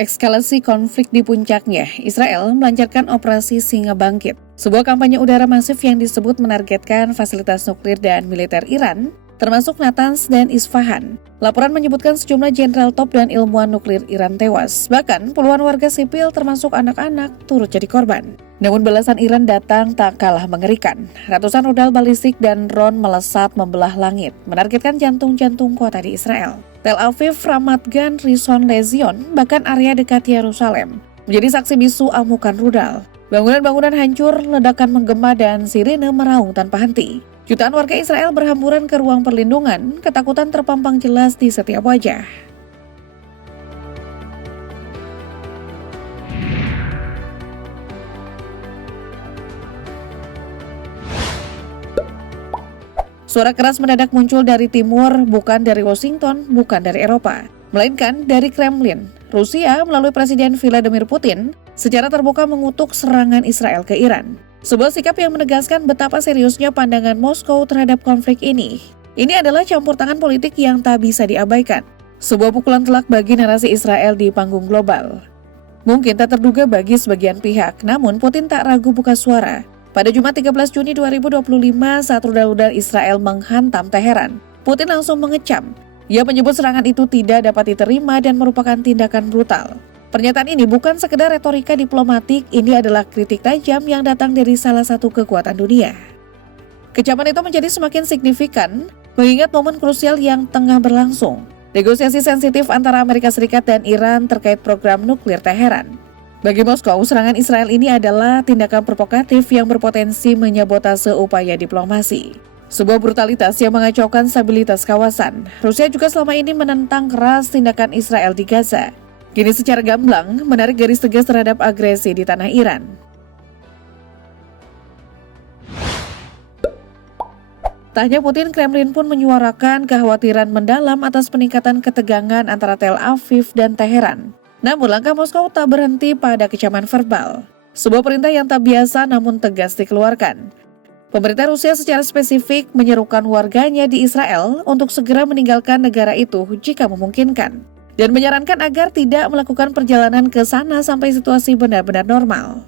Eskalasi konflik di puncaknya, Israel melancarkan operasi Singa Bangkit, sebuah kampanye udara masif yang disebut menargetkan fasilitas nuklir dan militer Iran, termasuk Natanz dan Isfahan. Laporan menyebutkan sejumlah jenderal top dan ilmuwan nuklir Iran tewas, bahkan puluhan warga sipil termasuk anak-anak turut jadi korban. Namun belasan Iran datang tak kalah mengerikan. Ratusan rudal balistik dan drone melesat membelah langit, menargetkan jantung-jantung kota di Israel. Tel Aviv, Ramat Gan, Rishon LeZion, bahkan area dekat Yerusalem menjadi saksi bisu amukan rudal. Bangunan-bangunan hancur, ledakan menggema dan sirene meraung tanpa henti. Jutaan warga Israel berhamburan ke ruang perlindungan, ketakutan terpampang jelas di setiap wajah. Suara keras mendadak muncul dari timur, bukan dari Washington, bukan dari Eropa, melainkan dari Kremlin. Rusia melalui Presiden Vladimir Putin secara terbuka mengutuk serangan Israel ke Iran. Sebuah sikap yang menegaskan betapa seriusnya pandangan Moskow terhadap konflik ini. Ini adalah campur tangan politik yang tak bisa diabaikan. Sebuah pukulan telak bagi narasi Israel di panggung global. Mungkin tak terduga bagi sebagian pihak, namun Putin tak ragu buka suara. Pada Jumat 13 Juni 2025 saat rudal-rudal Israel menghantam Teheran, Putin langsung mengecam. Ia menyebut serangan itu tidak dapat diterima dan merupakan tindakan brutal. Pernyataan ini bukan sekedar retorika diplomatik, ini adalah kritik tajam yang datang dari salah satu kekuatan dunia. Kecaman itu menjadi semakin signifikan mengingat momen krusial yang tengah berlangsung. Negosiasi sensitif antara Amerika Serikat dan Iran terkait program nuklir Teheran. Bagi Moskow, serangan Israel ini adalah tindakan provokatif yang berpotensi menyabotase upaya diplomasi. Sebuah brutalitas yang mengacaukan stabilitas kawasan. Rusia juga selama ini menentang keras tindakan Israel di Gaza. Kini secara gamblang menarik garis tegas terhadap agresi di tanah Iran. Tak hanya Putin, Kremlin pun menyuarakan kekhawatiran mendalam atas peningkatan ketegangan antara Tel Aviv dan Teheran. Namun langkah Moskow tak berhenti pada kecaman verbal. Sebuah perintah yang tak biasa namun tegas dikeluarkan. Pemerintah Rusia secara spesifik menyerukan warganya di Israel untuk segera meninggalkan negara itu jika memungkinkan. Dan menyarankan agar tidak melakukan perjalanan ke sana sampai situasi benar-benar normal.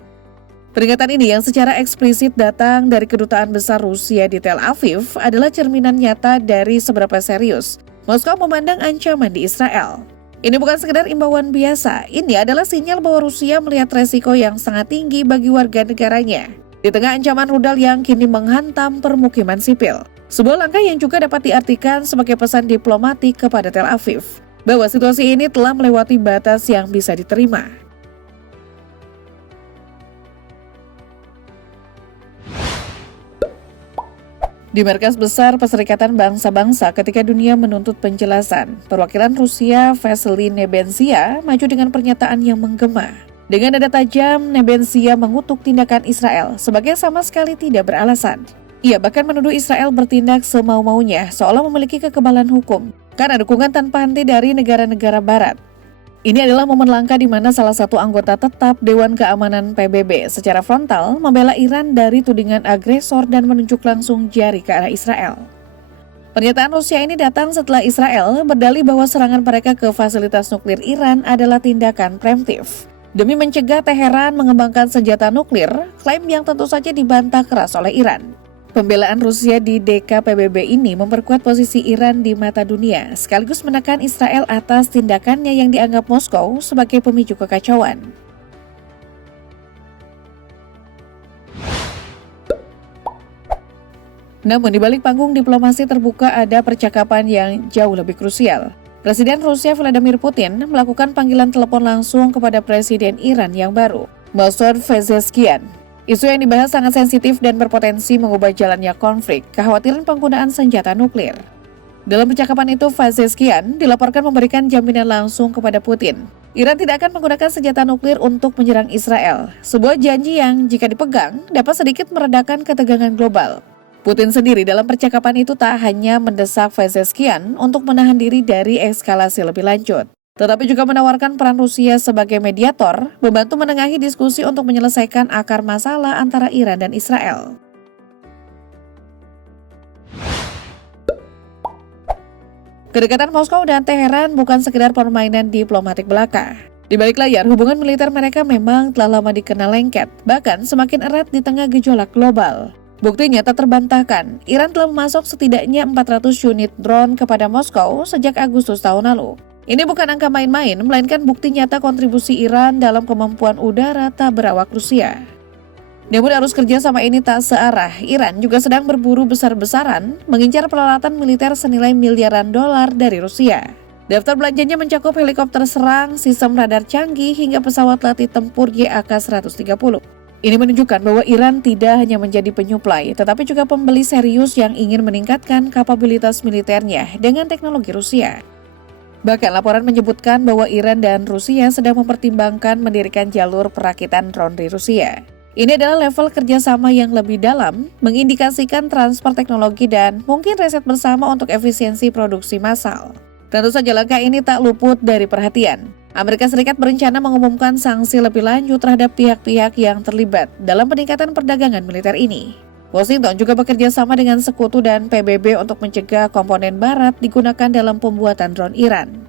Peringatan ini yang secara eksplisit datang dari Kedutaan Besar Rusia di Tel Aviv adalah cerminan nyata dari seberapa serius Moskow memandang ancaman di Israel. Ini bukan sekedar imbauan biasa, ini adalah sinyal bahwa Rusia melihat resiko yang sangat tinggi bagi warga negaranya. Di tengah ancaman rudal yang kini menghantam permukiman sipil. Sebuah langkah yang juga dapat diartikan sebagai pesan diplomatik kepada Tel Aviv, bahwa situasi ini telah melewati batas yang bisa diterima. Di Markas Besar Perserikatan Bangsa-Bangsa ketika dunia menuntut penjelasan, perwakilan Rusia Vasily Nebenzia maju dengan pernyataan yang menggema. Dengan nada tajam, Nebenzia mengutuk tindakan Israel sebagai sama sekali tidak beralasan. Ia bahkan menuduh Israel bertindak semau-maunya seolah memiliki kekebalan hukum karena dukungan tanpa henti dari negara-negara barat. Ini adalah momen langka di mana salah satu anggota tetap Dewan Keamanan PBB secara frontal membela Iran dari tudingan agresor dan menunjuk langsung jari ke arah Israel. Pernyataan Rusia ini datang setelah Israel berdalih bahwa serangan mereka ke fasilitas nuklir Iran adalah tindakan preemptif demi mencegah Teheran mengembangkan senjata nuklir, klaim yang tentu saja dibantah keras oleh Iran. Pembelaan Rusia di DKPBB ini memperkuat posisi Iran di mata dunia, sekaligus menekan Israel atas tindakannya yang dianggap Moskow sebagai pemicu kekacauan. Namun di balik panggung diplomasi terbuka ada percakapan yang jauh lebih krusial. Presiden Rusia Vladimir Putin melakukan panggilan telepon langsung kepada Presiden Iran yang baru, Masoud Pezeshkian. Isu yang dibahas sangat sensitif dan berpotensi mengubah jalannya konflik, kekhawatiran penggunaan senjata nuklir. Dalam percakapan itu, Pezeshkian dilaporkan memberikan jaminan langsung kepada Putin. Iran tidak akan menggunakan senjata nuklir untuk menyerang Israel, sebuah janji yang jika dipegang dapat sedikit meredakan ketegangan global. Putin sendiri dalam percakapan itu tak hanya mendesak Pezeshkian untuk menahan diri dari eskalasi lebih lanjut, tetapi juga menawarkan peran Rusia sebagai mediator, membantu menengahi diskusi untuk menyelesaikan akar masalah antara Iran dan Israel. Kedekatan Moskow dan Teheran bukan sekedar permainan diplomatik belaka. Di balik layar, hubungan militer mereka memang telah lama dikenal lengket, bahkan semakin erat di tengah gejolak global. Bukti nyata terbantahkan, Iran telah memasok setidaknya 400 unit drone kepada Moskow sejak Agustus tahun lalu. Ini bukan angka main-main, melainkan bukti nyata kontribusi Iran dalam kemampuan udara tak berawak Rusia. Namun arus kerja sama ini tak searah. Iran juga sedang berburu besar-besaran mengincar peralatan militer senilai miliaran dolar dari Rusia. Daftar belanjanya mencakup helikopter serang, sistem radar canggih, hingga pesawat latih tempur YAK-130. Ini menunjukkan bahwa Iran tidak hanya menjadi penyuplai, tetapi juga pembeli serius yang ingin meningkatkan kapabilitas militernya dengan teknologi Rusia. Bahkan laporan menyebutkan bahwa Iran dan Rusia sedang mempertimbangkan mendirikan jalur perakitan drone di Rusia. Ini adalah level kerjasama yang lebih dalam, mengindikasikan transfer teknologi dan mungkin riset bersama untuk efisiensi produksi massal. Tentu saja langkah ini tak luput dari perhatian. Amerika Serikat berencana mengumumkan sanksi lebih lanjut terhadap pihak-pihak yang terlibat dalam peningkatan perdagangan militer ini. Washington juga bekerja sama dengan Sekutu dan PBB untuk mencegah komponen barat digunakan dalam pembuatan drone Iran.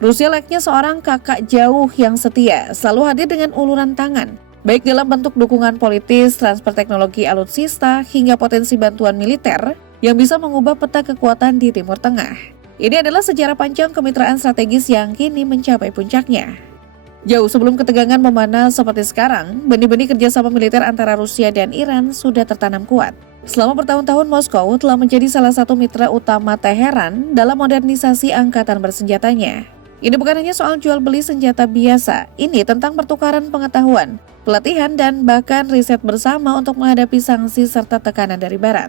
Rusia layaknya seorang kakak jauh yang setia, selalu hadir dengan uluran tangan, baik dalam bentuk dukungan politis, transfer teknologi alutsista, hingga potensi bantuan militer yang bisa mengubah peta kekuatan di Timur Tengah. Ini adalah sejarah panjang kemitraan strategis yang kini mencapai puncaknya. Jauh sebelum ketegangan memanas seperti sekarang, benih-benih kerjasama militer antara Rusia dan Iran sudah tertanam kuat. Selama bertahun-tahun, Moskow telah menjadi salah satu mitra utama Teheran dalam modernisasi angkatan bersenjatanya. Ini bukan hanya soal jual beli senjata biasa, ini tentang pertukaran pengetahuan, pelatihan, dan bahkan riset bersama untuk menghadapi sanksi serta tekanan dari Barat.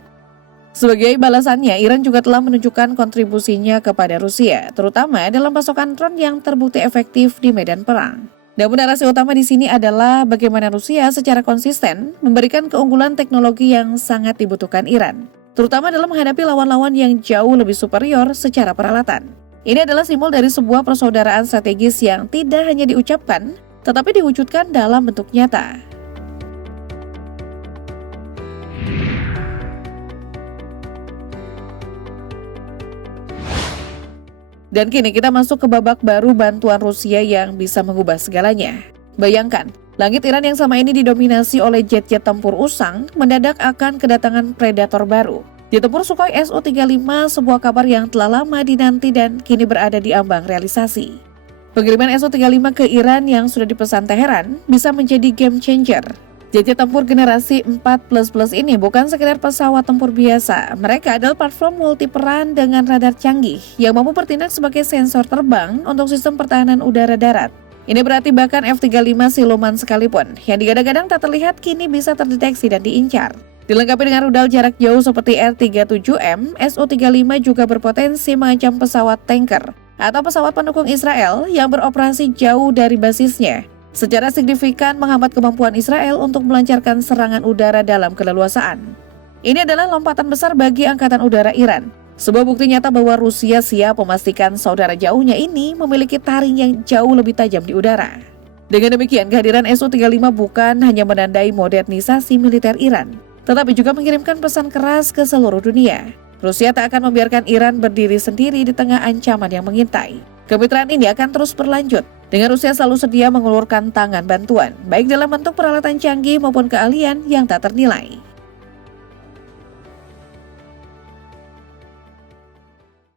Sebagai balasannya, Iran juga telah menunjukkan kontribusinya kepada Rusia, terutama dalam pasokan drone yang terbukti efektif di medan perang. Namun narasi utama di sini adalah bagaimana Rusia secara konsisten memberikan keunggulan teknologi yang sangat dibutuhkan Iran, terutama dalam menghadapi lawan-lawan yang jauh lebih superior secara peralatan. Ini adalah simbol dari sebuah persaudaraan strategis yang tidak hanya diucapkan, tetapi diwujudkan dalam bentuk nyata. Dan kini kita masuk ke babak baru bantuan Rusia yang bisa mengubah segalanya. Bayangkan, langit Iran yang sama ini didominasi oleh jet-jet tempur usang mendadak akan kedatangan predator baru. Ditempur Sukhoi Su-35, sebuah kabar yang telah lama dinanti dan kini berada di ambang realisasi. Pengiriman Su-35 ke Iran yang sudah dipesan Teheran bisa menjadi game changer. Jet-jet tempur generasi 4++ ini bukan sekedar pesawat tempur biasa. Mereka adalah platform multiperan dengan radar canggih yang mampu bertindak sebagai sensor terbang untuk sistem pertahanan udara darat. Ini berarti bahkan F-35 siluman sekalipun yang digadang-gadang tak terlihat kini bisa terdeteksi dan diincar. Dilengkapi dengan rudal jarak jauh seperti R-37M, Su-35 juga berpotensi mengancam pesawat tanker atau pesawat pendukung Israel yang beroperasi jauh dari basisnya, secara signifikan menghambat kemampuan Israel untuk melancarkan serangan udara dalam keleluasaan. Ini adalah lompatan besar bagi Angkatan Udara Iran, sebuah bukti nyata bahwa Rusia siap memastikan saudara jauhnya ini memiliki taring yang jauh lebih tajam di udara. Dengan demikian, kehadiran Su-35 bukan hanya menandai modernisasi militer Iran, tetapi juga mengirimkan pesan keras ke seluruh dunia. Rusia tak akan membiarkan Iran berdiri sendiri di tengah ancaman yang mengintai. Kemitraan ini akan terus berlanjut, dengan Rusia selalu sedia mengulurkan tangan bantuan, baik dalam bentuk peralatan canggih maupun keahlian yang tak ternilai.